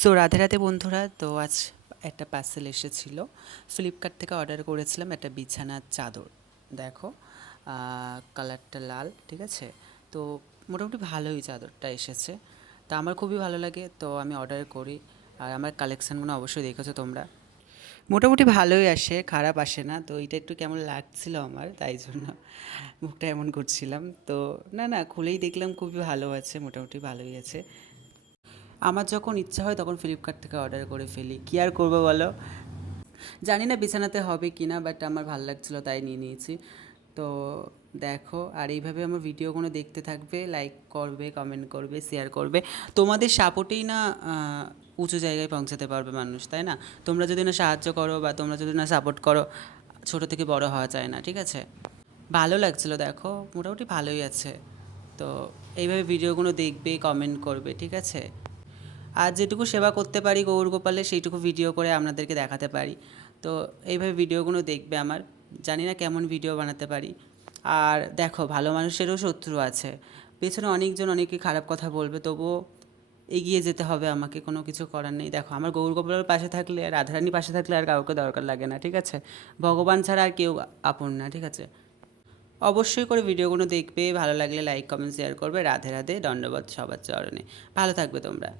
So Radhe Radhe বন্ধুরা, তো আজ একটা পার্সেল এসেছিল। ফ্লিপকার্ট থেকে অর্ডার করেছিলাম একটা বিছানার চাদর। দেখো, কালারটা লাল, ঠিক আছে। তো মোটামুটি ভালোই চাদরটা এসেছে। তা আমার খুবই ভালো লাগে, তো আমি অর্ডার করি। আর আমার কালেকশানগুলো অবশ্যই দেখেছো তোমরা। মোটামুটি ভালোই আসে, খারাপ আসে না। তো এটা একটু কেমন লাগছিল আমার, তাই জন্য মুখটা এমন করছিলাম। তো না না, খুলেই দেখলাম খুবই ভালো আছে, মোটামুটি ভালোই আছে। আমার যখন ইচ্ছা হয় তখন ফ্লিপকার্ট থেকে অর্ডার করে ফেলি, কী আর করবো বলো। জানি না বিছানাতে হবে কি না, বাট আমার ভালো লাগছিলো তাই নিয়ে নিয়েছি। তো দেখো, আর এইভাবে আমার ভিডিওগুলো দেখতে থাকবে, লাইক করবে, কমেন্ট করবে, শেয়ার করবে। তোমাদের সাপোর্টেই না উঁচু জায়গায় পৌঁছাতে পারবে মানুষ, তাই না? তোমরা যদি না সাহায্য করো বা তোমরা যদি না সাপোর্ট করো, ছোটো থেকে বড় হওয়া যায় না, ঠিক আছে। ভালো লাগছিলো, দেখো মোটামুটি ভালোই আছে। তো এইভাবে ভিডিওগুলো দেখবে, কমেন্ট করবে, ঠিক আছে। আর যেটুকু সেবা করতে পারি গৌর গোপালের, সেইটুকু ভিডিও করে আপনাদেরকে দেখাতে পারি। তো এইভাবে ভিডিওগুলো দেখবে আমার। জানি না কেমন ভিডিও বানাতে পারি। আর দেখো, ভালো মানুষেরও শত্রু আছে, পেছনে অনেকজন অনেকে খারাপ কথা বলবে, তবুও এগিয়ে যেতে হবে আমাকে, কোনো কিছু করার নেই। দেখো, আমার গৌর গোপালের পাশে থাকলে, রাধারানীর পাশে থাকলে আর কাউকে দরকার লাগে না, ঠিক আছে। ভগবান ছাড়া আর কেউ আপন না, ঠিক আছে। অবশ্যই করে ভিডিওগুলো দেখবে, ভালো লাগলে লাইক কমেন্ট শেয়ার করবে। রাধে রাধে, দণ্ডবত সবার চরণে। ভালো থাকবে তোমরা।